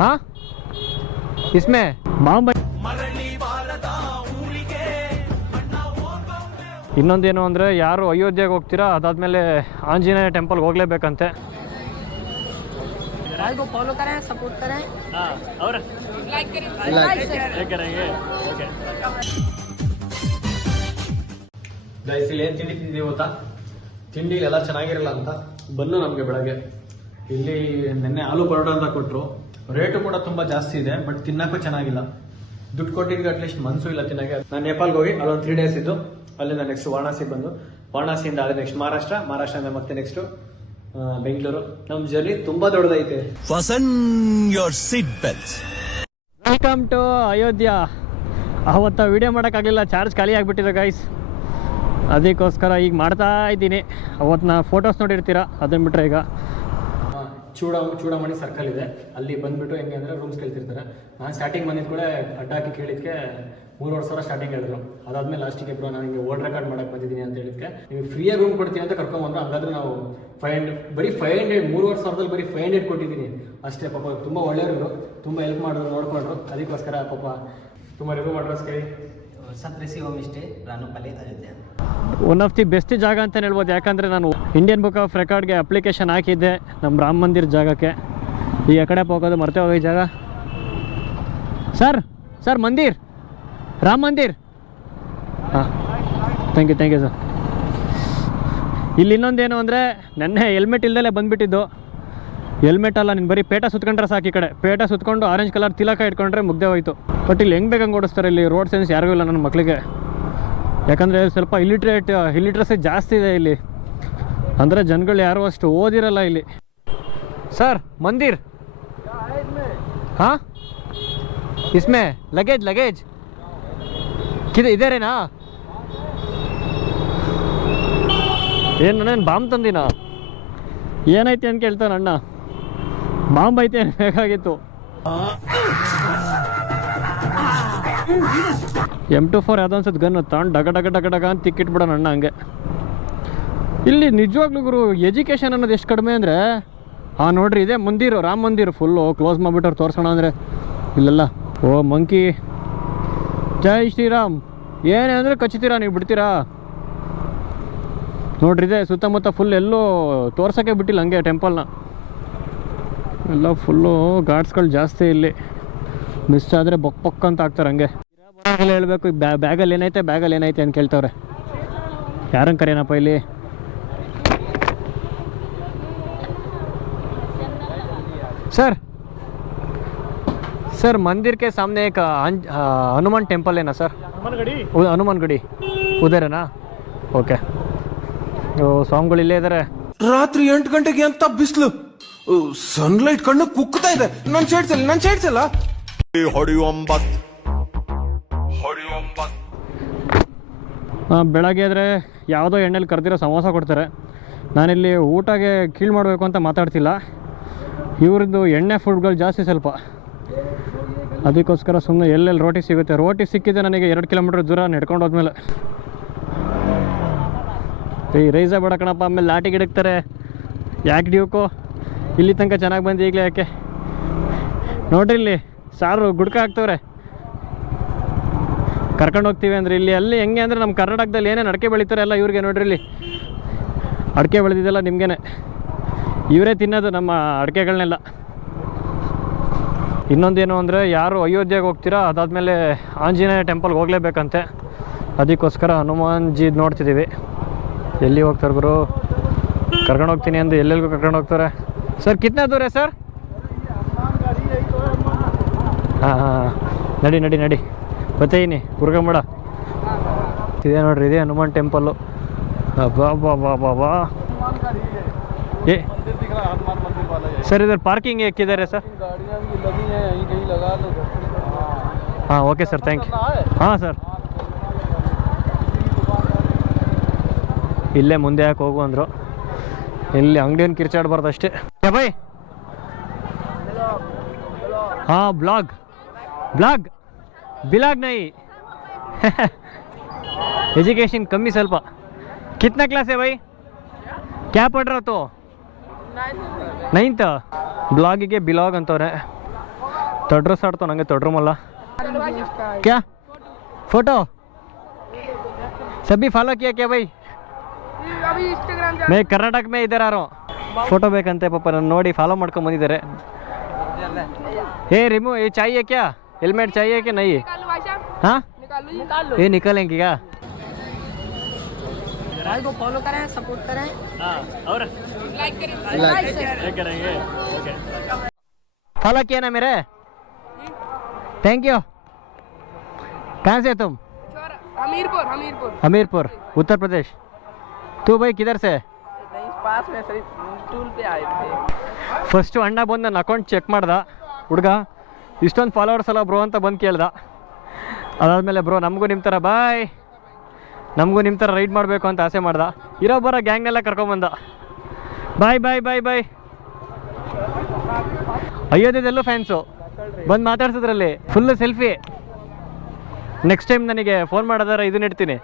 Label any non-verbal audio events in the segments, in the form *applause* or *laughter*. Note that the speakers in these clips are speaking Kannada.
ಹಾ? ಇಸ್ಮೆ? ಮಾವು ಇನ್ನೊಂದೇನು ಅಂದರೆ ಯಾರು ಅಯೋಧ್ಯೆಗೆ ಹೋಗ್ತೀರಾ? ಅದಾದಮೇಲೆ ಆಂಜನೇಯ ಟೆಂಪಲ್ಗೆ ಹೋಗಲೇಬೇಕಂತೆ. ಇಲ್ಲಿ ಏನು ತಿಂಡಿ ತಿಂದಿದ್ದೀವಿ ಗೊತ್ತಾ? ತಿಂಡಿ ಎಲ್ಲ ಚೆನ್ನಾಗಿರಲ್ಲ ಅಂತ? ಬನ್ನು ನಮಗೆ ಬೆಳಗ್ಗೆ. ಇಲ್ಲಿ ನಿನ್ನೆ ಆಲೂ ಪರೋಟ ಅಂತ ಕೊಟ್ಟರು ರೇಟು ಕೂಡ ತುಂಬಾ ಜಾಸ್ತಿ ಇದೆ ಬಟ್ ತಿನ್ನಕ್ಕೂ ಚೆನ್ನಾಗಿಲ್ಲ. ದುಡ್ಡು ಕೊಟ್ಟಿದ್ಗೆ ಅಟ್ಲೀಸ್ಟ್ ಮನ್ಸು ಇಲ್ಲ ತಿನ್ನಕ್ಕೆ. ನಾನು ನೇಪಾಲ್ಗೆ ಹೋಗಿ ಅಲ್ಲೊಂದು ತ್ರೀ ಡೇಸ್ ಇದ್ದು ಅಲ್ಲಿಂದ ನೆಕ್ಸ್ಟ್ ವಾರಣಾಸಿ ಬಂದು. ವಾರಣಾಸಿಯಿಂದ ಅಲ್ಲೇ ನೆಕ್ಸ್ಟ್ ಮಹಾರಾಷ್ಟ್ರ ಮಹಾರಾಷ್ಟ್ರದಿಂದ ಮತ್ತೆ ನೆಕ್ಸ್ಟ್ ಬೆಂಗಳೂರು ನಮ್ಮ ಜರ್ನಿ ತುಂಬಾ ದೊಡ್ಡದೈತೆ. ವೆಲ್ಕಮ್ ಟು ಅಯೋಧ್ಯ ಅವತ್ತ ವಿಡಿಯೋ ಮಾಡೋಕ್ಕಾಗಲಿಲ್ಲ ಚಾರ್ಜ್ ಖಾಲಿ ಆಗಿಬಿಟ್ಟಿದೆ ಗೈಸ್ ಅದಕ್ಕೋಸ್ಕರ ಈಗ ಮಾಡ್ತಾ ಇದ್ದೀನಿ. ಅವತ್ತು ನಾ ಫೋಟೋಸ್ ನೋಡಿರ್ತೀರಾ? ಅದನ್ನ ಬಿಟ್ರೆ ಈಗ ಚೂಡ, ಚೂಡಮಣಿ ಸರ್ಕಲ್ ಇದೆ. ಅಲ್ಲಿ ಬಂದ್ಬಿಟ್ಟು ಹೆಂಗೆ ಅಂದರೆ ರೂಮ್ಸ್ ಕೇಳ್ತಿರ್ತಾರೆ. ನಾನು ಸ್ಟಾರ್ಟಿಂಗ್ ಬಂದಿದ್ದು ಕೂಡ ಅಡ್ಡಾಕಿ ಕೇಳಿದ್ಕೆ ಮೂರುವರೆ ಸಾವಿರ ಸ್ಟಾರ್ಟಿಂಗ್ ಹೇಳಿದ್ರು. ಅದಾದ್ಮೇಲೆ ಲಾಸ್ಟಿಗೆ ಬ್ರೋ ನಾನು ಹಿಂಗೆ ಓಲ್ಡ್ ರೆಕಾರ್ಡ್ ಮಾಡಕ್ಕೆ ಬಂದಿದ್ದೀನಿ ಅಂತ ಹೇಳಿದ್ಕೆ ನೀವು ಫ್ರೀಯಾಗಿ ರೂಮ್ ಕೊಡ್ತೀನಿ ಅಂತ ಕರ್ಕೊಂಬಂದ್ರು ಹಂಗಾದ್ರೆ ನಾವು ಫೈವ್ ಹಂಡ್ರೆಡ್ ಬರೀ ಫೈವ್ ಹಂಡ್ರೆಡ್ ಮೂರುವರೆ ಸಾವಿರದಲ್ಲಿ ಬರೀ ಫೈವ್ ಹಂಡ್ರೆಡ್ ಕೊಟ್ಟಿದ್ದೀನಿ. ಅಷ್ಟೇ ಪಾಪ, ತುಂಬ ಒಳ್ಳೆಯವರು ತುಂಬ ಹೆಲ್ಪ್ ಮಾಡಿದ್ರು, ನೋಡಿಕೊಂಡ್ರು. ಅದಕ್ಕೋಸ್ಕರ ಪಾಪ, ತುಂಬ ರಿವ್ಯೂ ಮಾಡ್ರಸ್ ಒನ್ ಆಫ್ ದಿ ಬೆಸ್ಟ್ ಜಾಗ ಅಂತಲೇ ಹೇಳ್ಬೋದು. ಯಾಕಂದರೆ ನಾನು ಇಂಡಿಯನ್ ಬುಕ್ ಆಫ್ ರೆಕಾರ್ಡ್ಗೆ ಅಪ್ಲಿಕೇಶನ್ ಹಾಕಿದ್ದೆ ನಮ್ಮ ರಾಮ ಮಂದಿರ ಜಾಗಕ್ಕೆ. ಈ ಕಡೆ ಹೋಗೋದು ಮರ್ತೇ ಹೋಗಿ ಜಾಗ. Sir sir Mandir. Rama Mandir. ಹಾಂ. Thank you thank you sir ಇಲ್ಲಿ ಇನ್ನೊಂದೇನು ಅಂದರೆ, ನೆನ್ನೆ ಹೆಲ್ಮೆಟ್ ಇಲ್ದಲೇ ಬಂದುಬಿಟ್ಟಿದ್ದು. ಹೆಲ್ಮೆಟ್ ಅಲ್ಲ ನೀನು ಬರೀ ಪೇಟ ಸುತ್ಕೊಂಡ್ರೆ ಸಾಕು ಈ ಕಡೆ. ಪೇಟ ಸುತ್ಕೊಂಡು ಆರೆಂಜ್ ಕಲರ್ ತಿಲಕ ಇಟ್ಕೊಂಡ್ರೆ ಮುಗ್ದೆ ಹೋಯ್ತು. ಬಟ್ ಇಲ್ಲಿ ಹೆಂಗೆ ಬೇಕಂಗೆ ಓಡಿಸ್ತಾರೆ ಇಲ್ಲಿ ರೋಡ್ ಸೆನ್ಸ್ ಯಾರಿಗೂ ಇಲ್ಲ ನನ್ನ ಮಕ್ಕಳಿಗೆ ಯಾಕಂದರೆ ಸ್ವಲ್ಪ ಇಲಿಟ್ರೇಟ್ ಇಲಿಟ್ರಸಿ ಜಾಸ್ತಿ ಇದೆ ಇಲ್ಲಿ. ಅಂದರೆ ಜನಗಳು ಯಾರೂ ಅಷ್ಟು ಓದಿರಲ್ಲ ಇಲ್ಲಿ. ಸರ್ ಮಂದಿರ್. ಹಾಂ? ಇಸ್ಮೆ ಲಗೇಜ್ ಲಗೇಜ್ ಕಿದ, ಇದೇರೇನಾ? ಏನು, ನಾನೇನು ಬಾಂಬ್ ತಂದಿನ? ಏನೈತಿ ಅಂತ ಕೇಳ್ತಾನೆ ಅಣ್ಣ ಬಾಂಬ್ ಐತೆ ಅಂತ ಬೇಕಾಗಿತ್ತು. ಎಂ ಟು ಫೋರ್ ಯಾವುದೋ ಅನ್ಸುತ್ತೆ ಗನ್, ತಗೊಂಡು ಡಗ ಡಗ ಡಗ ಡಗ ಅಂತ ತಿಕ್ಕಿಟ್ಬಿಡೋಣ ಅಣ್ಣ ಹಂಗೆ. ಇಲ್ಲಿ ನಿಜವಾಗ್ಲೂ ಗುರು ಎಜುಕೇಷನ್ ಅನ್ನೋದು ಎಷ್ಟು ಕಡಿಮೆ ಅಂದರೆ ಹಾಂ ನೋಡ್ರಿ ಇದೆ, ಮಂದಿರು, ರಾಮ ಮಂದಿರ ಫುಲ್ಲು ಕ್ಲೋಸ್ ಮಾಡಿಬಿಟ್ಟವ್ರು ತೋರ್ಸೋಣ ಅಂದರೆ. ಇಲ್ಲೆಲ್ಲ. ಓ ಮಂಕಿ ಜೈ ಶ್ರೀರಾಮ್. ಏನೇ ಅಂದರೆ ಕಚ್ತೀರಾ ನೀವು ಬಿಡ್ತೀರಾ? ನೋಡ್ರಿ ಇದೆ, ಸುತ್ತಮುತ್ತ ಫುಲ್ ಎಲ್ಲೂ ತೋರ್ಸೋಕ್ಕೆ ಬಿಟ್ಟಿಲ್ಲ ಹಂಗೆ ಟೆಂಪಲ್ನ ಎಲ್ಲ ಫುಲ್ಲು ಗಾರ್ಡ್ಸ್ಗಳು ಜಾಸ್ತಿ ಇಲ್ಲಿ ಮಿಸ್ ಆದರೆ ಬೊಕ್ ಬೊಕ್ ಅಂತ ಆಗ್ತಾರೆ ಹಂಗೆ ಬರೋಂಗೆಲ್ಲ ಹೇಳ್ಬೇಕು ಬ್ಯಾ ಬ್ಯಾಗಲ್ಲಿ ಏನೈತೆ ಬ್ಯಾಗಲ್ಲಿ ಏನೈತೆ ಅಂತ ಕೇಳ್ತವ್ರೆ ಯಾರಂಗೆ ಕರೆಯನಪ್ಪ ಇಲ್ಲಿ सर सर मंदिर के सामने एक अंज- आ, हनुमान टेम्पल है ना सर ಉ- ಹನುಮಾನ್ ಗಡಿ ಉದರ ನಾ ಓಕೆ ಓ ಸ್ವಾಮಿಗಳು ಇಲ್ಲೇ ಇದ್ದಾರೆ ರಾತ್ರಿ ಎಂಟು ಗಂಟೆಗೆ ಅಂತ ಬಿಸಿಲು ಸನ್ಲೈಟ್ ಕಣ್ಣು ಕುಕ್ತಾ ಇದೆ. ನನ್ ಸೇಡ್ಸಲ್ಲ ನನ್ ಸೇಡ್ಸಲ್ಲ ಹೊಡೆಯುವಂಬತ್ ಹೊಡೆಯುವಂಬತ್ ಆ, ಬೆಳಗ್ಗೆ ಆದರೆ ಯಾವುದೋ ಎಣ್ಣೆಲಿ ಕರೆದಿರೋ ಸಮೋಸ ಕೊಡ್ತಾರೆ. ನಾನಿಲ್ಲಿ ಊಟಗೆ ಕೀಳು ಮಾಡಬೇಕು ಅಂತ ಮಾತಾಡ್ತಿಲ್ಲ. ಇವ್ರದ್ದು ಎಣ್ಣೆ ಫುಡ್ಗಳು ಜಾಸ್ತಿ ಸ್ವಲ್ಪ. ಅದಕ್ಕೋಸ್ಕರ ಸುಮ್ಮನೆ ಎಲ್ಲೆಲ್ಲಿ ರೋಟಿ ಸಿಗುತ್ತೆ? ರೋಟಿ ಸಿಕ್ಕಿದೆ ನನಗೆ ಎರಡು ಕಿಲೋಮೀಟ್ರ್ ದೂರ ನಡ್ಕೊಂಡು ಹೋದ್ಮೇಲೆ. ಈ ರೈಸ ಬೇಡ ಕಣಪ್ಪ ಆಮೇಲೆ ಲಾಟಿ ಗಿಡಕ್ತಾರೆ ಯಾಕೆ ಡ್ಯೂಕು? ಇಲ್ಲಿ ತನಕ ಚೆನ್ನಾಗಿ ಬಂದು ಈಗಲೇ ಯಾಕೆ? ನೋಡ್ರಿ ಇಲ್ಲಿ, ಸಾರು ಗುಡ್ಕ ಹಾಕ್ತವ್ರೆ. ಕರ್ಕೊಂಡು ಹೋಗ್ತೀವಿ ಅಂದ್ರೆ ಇಲ್ಲಿ, ಅಲ್ಲಿ ಹೆಂಗೆ ಅಂದರೆ ನಮ್ಮ ಕರ್ನಾಟಕದಲ್ಲಿ ಏನೇನು ಅಡಿಕೆ ಬೆಳೀತಾರೆ ಎಲ್ಲ ಇವ್ರಿಗೆ ನೋಡ್ರಿ ಇಲ್ಲಿ. ಅಡಿಕೆ ಬೆಳೆದಿದ್ದೆಲ್ಲ ನಿಮಗೇನೆ. ಇವರೇ ತಿನ್ನೋದು ನಮ್ಮ ಅಡಿಕೆಗಳನ್ನೆಲ್ಲ ಇನ್ನೊಂದೇನು ಅಂದರೆ, ಯಾರು ಅಯೋಧ್ಯೆಗೆ ಹೋಗ್ತೀರಾ, ಅದಾದಮೇಲೆ ಆಂಜನೇಯ ಟೆಂಪಲ್ಗೆ ಹೋಗಲೇಬೇಕಂತೆ. ಅದಕ್ಕೋಸ್ಕರ ಹನುಮಾನ್ಜಿ ನೋಡ್ತಿದ್ದೀವಿ ಎಲ್ಲಿ ಹೋಗ್ತಾರೆ ಗುರು? ಕರ್ಕೊಂಡು ಹೋಗ್ತೀನಿ ಅಂದು ಎಲ್ಲೆಲ್ಲಿಗೂ ಕರ್ಕೊಂಡು ಹೋಗ್ತಾರೆ. ಸರ್, ಕಿತ್ನಾ ದೂರ ಸರ್? ಹಾಂ ಹಾಂ ನಡಿ ನಡಿ ನಡಿ. ಬತ್ತೈನಿ ಕುರ್ಗಂಬಡ ಇದೆ ನೋಡ್ರಿ, ಇದೇ ಹನುಮಾನ್ ಟೆಂಪಲ್ಲು ಬಾ ಬಾ ಬಾ ಬಾ ಬಾ ಏ. ಸರ್ ಇದ್ರ ಪಾರ್ಕಿಂಗ್ ಏಕಿದ್ದಾರೆ ಸರ್? ಹಾಂ ಓಕೆ ಸರ್ ಥ್ಯಾಂಕ್ ಯು ಹಾಂ ಸರ್ ಇಲ್ಲೇ ಮುಂದೆ ಯಾಕೆ ಹೋಗು ಅಂದರು. ಇಲ್ಲಿ ಅಂಗಡಿಯನ್ನು ಕಿರ್ಚಾಡ್ಬಾರ್ದು ಅಷ್ಟೇ. ಏ ಬೈ हाँ ब्लॉग ब्लॉग बिलॉग नहीं *laughs* एजुकेशन कमी ಸ್ವಲ್ಪ कितना क्लास है भाई क्या पढ़ रहे हो तो ನೈನ್ತ್ ಬ್ಲಾಗಿಗೆ ಬಿಲಾಗ್ ಅಂತವ್ರೆ ತೊಡ್ರು ಸಾಡ್ತಾವ ನಂಗೆ ತೊಡ್ರು ಮಲ್ಲ ಕ್ಯಾ फोटो सभी फॉलो किया क्या भाई अभी इंस्टाग्राम मैं कर्नाटक में इधर आ रहा हूँ ಫೋಟೋ ಬೇಕಂತೆ ಪಾಪ ನಾನು ನೋಡಿ ಫಾಲೋ ಮಾಡ್ಕೊಂಡ್ ಬಂದಿದ್ದಾರೆ ಏ ರಿಮೂ ये चाहिए क्या हेलमेट चाहिए कि नहीं निकालो भाई साहब हाँ निकालो निकालो ये निकलेंगे क्या भाई को फॉलो करें सपोर्ट करें हाँ और लाइक करें लाइक शेयर करेंगे ओके फॉलो किया ना मेरे थैंक यू कहाँ से तुम छोरा हमीरपुर हमीरपुर हमीरपुर उत्तर प्रदेश तू भाई किधर से ಪಾಸ್ ಸರಿ ಟೂಲ್ ಆಯ್ತು. ಫಸ್ಟು ಅಣ್ಣ ಬಂದು ನನ್ನ ಅಕೌಂಟ್ ಚೆಕ್ ಮಾಡ್ದ. ಹುಡುಗ ಇಷ್ಟೊಂದು ಫಾಲೋವರ್ಸ್ ಅಲ್ಲ ಬ್ರೋ ಅಂತ ಬಂದು ಕೇಳ್ದ. ಅದಾದಮೇಲೆ ಬ್ರೋ ನಮಗೂ ನಿಮ್ಮ ಥರ ಬಾಯ್ ನಮಗೂ ನಿಮ್ಮ ಥರ ರೈಡ್ ಮಾಡಬೇಕು ಅಂತ ಆಸೆ ಮಾಡ್ದ. ಇರೋ ಬರೋ ಗ್ಯಾಂಗ್ನೆಲ್ಲ ಕರ್ಕೊಂಬಂದ. ಬಾಯ್ ಬಾಯ್ ಬಾಯ್ ಬಾಯ್ ಅಯ್ಯೋದೆಲ್ಲೂ ಫ್ಯಾನ್ಸು ಬಂದು ಮಾತಾಡ್ಸೋದ್ರಲ್ಲಿ. ಫುಲ್ಲು ಸೆಲ್ಫಿ ನೆಕ್ಸ್ಟ್ ಟೈಮ್ ನನಗೆ ಫೋನ್ ಮಾಡೋದಾರ ಇದನ್ನ ಇಡ್ತೀನಿ.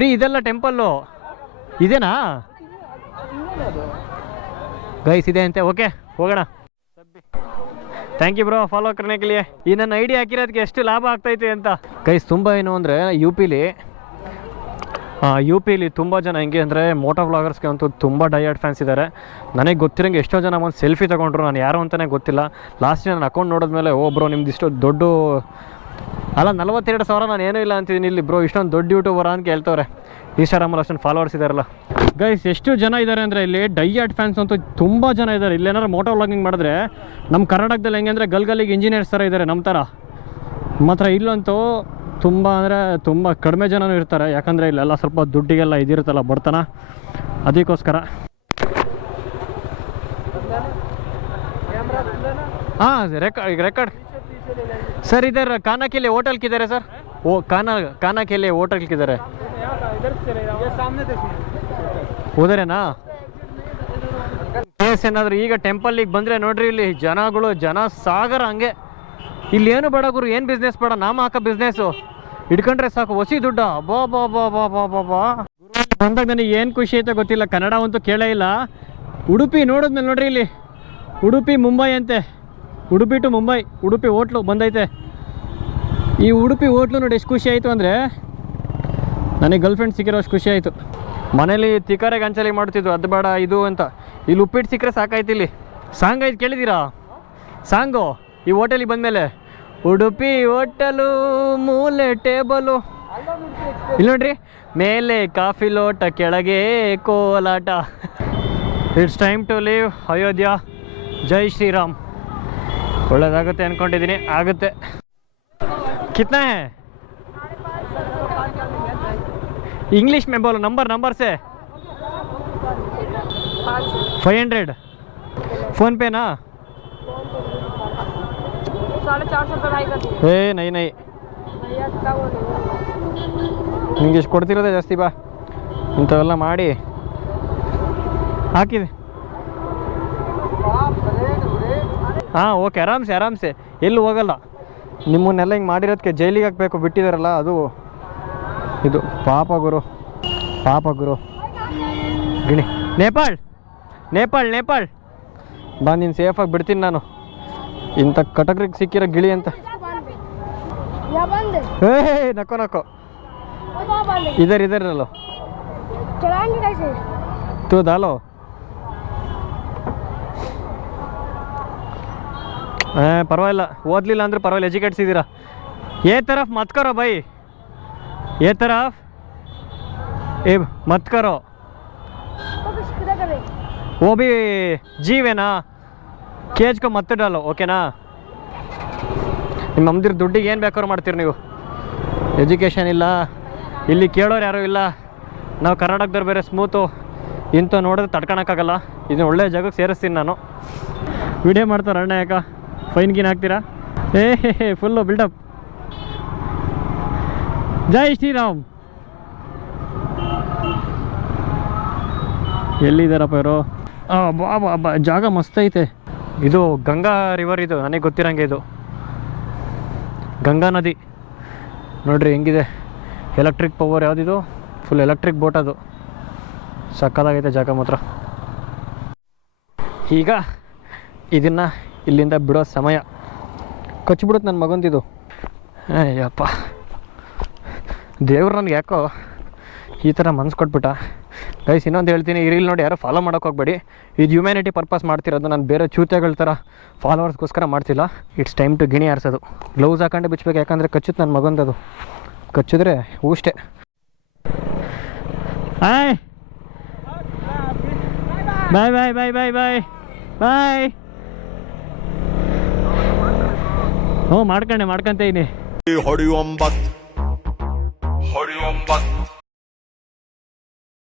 ರೀ ಇದೆಲ್ಲ ಟೆಂಪಲ್ಲು ಇದೇನಾ? ಗೈಸ್ ಇದೆ ಅಂತೆ ಓಕೆ ಹೋಗೋಣ. ಥ್ಯಾಂಕ್ ಯು ಬ್ರೋ ಫಾಲೋ ಕರ್ನೆಗೆ ಈ ನನ್ನ ಐಡಿ ಹಾಕಿರೋದಕ್ಕೆ ಎಷ್ಟು ಲಾಭ ಆಗ್ತೈತೆ ಅಂತ. ಗೈಸ್ ತುಂಬ ಏನು ಅಂದರೆ ಯು ಪಿಲಿ ಯು ಪಿಲಿ ತುಂಬ ಜನ ಹೆಂಗೆ ಅಂದರೆ ಮೋಟೋ ವ್ಲಾಗರ್ಸ್ಗೆ ಅಂತೂ ತುಂಬ ಡಯರ್ಡ್ ಫ್ಯಾನ್ಸ್ ಇದ್ದಾರೆ ನನಗೆ ಗೊತ್ತಿರೋಂಗೆ ಎಷ್ಟೋ ಜನ ಒಂದು ಸೆಲ್ಫಿ ತೊಗೊಂಡ್ರು, ನಾನು ಯಾರು ಅಂತಲೇ ಗೊತ್ತಿಲ್ಲ. ಲಾಸ್ಟ್ ನನ್ನ ಅಕೌಂಟ್ ನೋಡಿದ್ಮೇಲೆ, ಓ ಬ್ರೋ ನಿಮ್ದು ಇಷ್ಟು ದೊಡ್ಡ ಅಲ್ಲ, ನಲವತ್ತೆರಡು ಸಾವಿರ ನಾನು ಏನೂ ಇಲ್ಲ ಅಂತಿದ್ದೀನಿ ಇಲ್ಲಿ ಬ್ರೋ ಇಷ್ಟೊಂದು ದೊಡ್ಡ ಯೂಟ್ಯೂಬರ ಅಂತ ಕೇಳ್ತವ್ರೆ. ಈಶ್ವರಮ್ಮಲ್ಲಿ ಅಷ್ಟೊಂದು ಫಾಲೋವರ್ಸ್ ಇದಾರಲ್ಲ. ಗೈಸ್ ಎಷ್ಟು ಜನ ಇದ್ದಾರೆ ಅಂದರೆ ಇಲ್ಲಿ ಡೈಯಾಟ್ ಫ್ಯಾನ್ಸ್ ಅಂತೂ ತುಂಬ ಜನ ಇದ್ದಾರೆ ಇಲ್ಲೇನಾದ್ರು ಮೋಟರ್ ವ್ಲಾಗಿಂಗ್ ಮಾಡಿದ್ರೆ ನಮ್ಮ ಕರ್ನಾಟಕದಲ್ಲಿ ಹೆಂಗೆ ಅಂದರೆ ಗಲ್ಗಲಿಗೆ ಇಂಜಿನಿಯರ್ಸ್ ಥರ ಇದ್ದಾರೆ ನಮ್ಮ ಥರ ಮಾತ್ರ ಇಲ್ಲಂತೂ ತುಂಬ ಅಂದರೆ ತುಂಬ ಕಡಿಮೆ ಜನನೂ ಇರ್ತಾರೆ. ಯಾಕಂದರೆ ಇಲ್ಲೆಲ್ಲ ಸ್ವಲ್ಪ ದುಡ್ಡಿಗೆಲ್ಲ ಇದಿರುತ್ತಲ್ಲ ಬರ್ತಾನ ಅದಕ್ಕೋಸ್ಕರ. ಹಾಂ ರೆಕ ರೆಕಾರ್ಡ್ ಸರ್ ಇದ್ದಾರೆ ಕಾನಾಕಿಲೆ ಹೋಟೆಲ್ಕಿದ್ದಾರೆ ಸರ್ ಓ, ಕಾನ ಕಾನಾಕಿಲೆ ಹೋಟೆಲ್ಕಿದ್ದಾರೆ वो काना काना के लिए होटल किधर है ಉದರ್ ಏನಾ ಕೇಸ್ ಏನಾದರೂ ಈಗ ಟೆಂಪಲ್ಲಿಗೆ ಬಂದರೆ ನೋಡ್ರಿ ಇಲ್ಲಿ ಜನಗಳು ಜನ ಸಾಗರ ಹಂಗೆ ಇಲ್ಲಿ ಏನು ಬೇಡ ಗುರು ಏನು ಬಿಸ್ನೆಸ್ ಬೇಡ ನಾಮ ಹಾಕೋ ಬಿಸ್ನೆಸ್ಸು ಇಟ್ಕೊಂಡ್ರೆ ಸಾಕು ಹೊಸಿ ದುಡ್ಡ ಬಾ ಬಾ ಬಾ ಬಾ ಬಾ ಬಾ ಬಾ ಬಂದಾಗ ನನಗೆ ಏನು ಖುಷಿ ಐತೆ ಗೊತ್ತಿಲ್ಲ ಕನ್ನಡ ಅಂತೂ ಕೇಳೇ ಇಲ್ಲ ಉಡುಪಿ ನೋಡಿದ್ಮೇಲೆ ನೋಡ್ರಿ ಇಲ್ಲಿ ಉಡುಪಿ ಮುಂಬೈ ಅಂತೆ ಉಡುಪಿ ಟು ಮುಂಬೈ ಉಡುಪಿ ಹೋಟ್ಲು ಬಂದೈತೆ ಈ ಉಡುಪಿ ಹೋಟ್ಲು ನೋಡಿ ಎಷ್ಟು ಖುಷಿ ಆಯಿತು ಅಂದರೆ ನನಗೆ ಗರ್ಲ್ ಫ್ರೆಂಡ್ ಖುಷಿ ಆಯಿತು. ಮನೇಲಿ ತಿಕಾರೆ ಗಂಚಲಿ ಮಾಡ್ತಿದ್ವು ಅದು ಬೇಡ, ಇದು ಅಂತ. ಇಲ್ಲಿ ಉಪ್ಪಿಟ್ಟು ಸಿಕ್ಕರೆ ಸಾಕಾಯ್ತು ಇಲ್ಲಿ. ಸಾಂಗ್ ಆಯ್ತು ಕೇಳಿದ್ದೀರಾ ಸಾಂಗು, ಈ ಹೋಟೆಲಿಗೆ ಬಂದಮೇಲೆ. ಉಡುಪಿ ಹೋಟೆಲು, ಮೂಲೆ ಟೇಬಲು. ಇಲ್ಲಿ ನೋಡ್ರಿ, ಮೇಲೆ ಕಾಫಿ ಲೋಟ, ಕೆಳಗೆ ಕೋಲಾಟ. It's time to leave Ayodhya. ಜೈ ಶ್ರೀರಾಮ್. ಒಳ್ಳೇದಾಗುತ್ತೆ ಅಂದ್ಕೊಂಡಿದ್ದೀನಿ ಆಗುತ್ತೆ. ಕಿತ್ನಾ ಹೇ इंग्लिश में बोलो नंबर नंबर से फाइव हंड्रेड फ़ोन पे ना साढ़े चार सौ रुपये भाई कर दिए ಏ ನೈ ನೈ भैया क्या बोले ನಿಂಗೆ ಇಷ್ಟು ಕೊಡ್ತಿರೋದೇ ಜಾಸ್ತಿ ಬಾ ಇಂಥವೆಲ್ಲ ಮಾಡಿ ಹಾಕಿದೆ ಹಾಂ ಓಕೆ ಆರಾಮ್ಸೆ ಆರಾಮ್ಸೆ ಎಲ್ಲೂ ಹೋಗಲ್ಲ ನಿಮ್ಮನ್ನೆಲ್ಲ ಹಿಂಗೆ ಮಾಡಿರೋದಕ್ಕೆ ಜೈಲಿಗೆ ಹಾಕಬೇಕು ಬಿಟ್ಟಿದಾರಲ್ಲ ಅದು ಇದು ಪಾಪ ಗುರು ಪಾಪ ಗುರು. ಗಿಣಿ. ನೇಪಾಳ್ ನೇಪಾಳ್ ನೇಪಾಳ್. ಬಾ, ನೀನು ಸೇಫಾಗಿ ಬಿಡ್ತೀನಿ ನಾನು. ಇಂಥ ಕಟಕ್ರಿಗೆ ಸಿಕ್ಕಿರೋ ಗಿಳಿ ಅಂತ. ಹೇ ನಕೋ ನಕೋ. ಇದರ್ ಇದರಲ್ಲೋ ತೂದಾಲೋ ಹಾಂ ಪರವಾಗಿಲ್ಲ. ಓದ್ಲಿಲ್ಲ ಅಂದ್ರೆ ಪರವಾಗಿಲ್ಲ ಎಜುಕೇಟ್ಸಿದ್ದೀರಾ ಏ, ತರಫ್ ಮತ್ಕರೋ ಬೈ. ये तरफ ए मत करो तो कुछ किधर करें वो भी जीव है ना ಕೇಜ್ ಕೊ ಮತ್ತೆ ಡಾಲು ಓಕೆನಾ ನಿಮ್ಮ ಅಮ್ಮದಿರ ದುಡ್ಡಿಗೆ ಏನು ಬೇಕಾದ್ರೂ ಮಾಡ್ತೀರಿ ನೀವು ಎಜುಕೇಷನ್ ಇಲ್ಲ ಇಲ್ಲಿ ಕೇಳೋರು ಯಾರೂ ಇಲ್ಲ ನಾವು ಕರ್ನಾಟಕದವ್ರು ಬೇರೆ ಸ್ಮೂತು ಇಂಥ ನೋಡಿದ್ರೆ ತಡ್ಕೊಳಕ್ಕಾಗಲ್ಲ ಇದನ್ನ ಒಳ್ಳೆ ಜಾಗಕ್ಕೆ ಸೇರಿಸ್ತೀನಿ ನಾನು ವಿಡಿಯೋ ಮಾಡ್ತಾರೆ ಅಣ್ಣ ಯಾಕ ಫೈನ್ ಗೀನ್ ಹಾಕ್ತೀರಾ ಏ ಹೇ ಹೇ ಫುಲ್ಲು ಬಿಲ್ಡಪ್ ಜೈ ಶ್ರೀರಾಮ್. ಎಲ್ಲಿದ್ದಾರಪ್ಪ ಇವರು? ಬಾ ಬಾ ಬಾ, ಜಾಗ ಮಸ್ತ್ ಐತೆ. ಇದು ಗಂಗಾ ರಿವರ್ ಇದು, ನನಗೆ ಗೊತ್ತಿರಂಗೆ ಇದು. ಗಂಗಾ ನದಿ. ನೋಡ್ರಿ ಹೆಂಗಿದೆ. ಎಲೆಕ್ಟ್ರಿಕ್ ಪವರ್ ಯಾವುದಿದು? ಫುಲ್ ಎಲೆಕ್ಟ್ರಿಕ್ ಬೋಟ್ ಅದು. ಸಕ್ಕದಾಗೈತೆ ಜಾಗ ಮಾತ್ರ. ಈಗ ಇದನ್ನು ಇಲ್ಲಿಂದ ಬಿಡೋ ಸಮಯ. ಕಚ್ಚಿಬಿಡುತ್ತೆ ನನ್ನ ಮಗಂದಿದು. ಅಯ್ಯಪ್ಪ ದೇವ್ರು ನನಗೆ ಯಾಕೋ ಈ ಥರ ಮನ್ಸು ಕೊಟ್ಬಿಟ್ಟ. ಗೈಸ್ ಇನ್ನೊಂದು ಹೇಳ್ತೀನಿ, ಈ ನೋಡಿ ಯಾರು ಫಾಲೋ ಮಾಡೋಕೆ ಹೋಗ್ಬೇಡಿ. ಇದು ಹ್ಯುಮ್ಯಾನಿಟಿ ಪರ್ಪಸ್ ಮಾಡ್ತಿರೋದು, ನಾನು ಬೇರೆ ಚೂತೆಗಳ ಥರ ಫಾಲೋವರ್ಸ್ಗೋಸ್ಕರ ಮಾಡ್ತಿಲ್ಲ. ಇಟ್ಸ್ ಟೈಮ್ ಟು ಗಿಣಿ ಆರಿಸೋದು. ಗ್ಲೌಸ್ ಹಾಕೊಂಡು ಬಿಚ್ಚಬೇಕು ಯಾಕಂದರೆ ಕಚ್ಚುತ್ತೆ ನನ್ನ ಮಗಂದದು. ಕಚ್ಚಿದ್ರೆ ಊಷ್ಟೆ. ಹಾಯ್ ಬಾಯ್ ಬಾಯ್ ಬಾಯ್ ಬಾಯ್ ಬಾಯ್ ಬಾಯ್ ಹ್ಞೂ ಮಾಡ್ಕೊಂಡೆ, ಮಾಡ್ಕೊಂತ ಇದೀನಿ ಹೊಡೆಯುವಂಬತ್ ಹೊಡೆಯುವಂಬತ್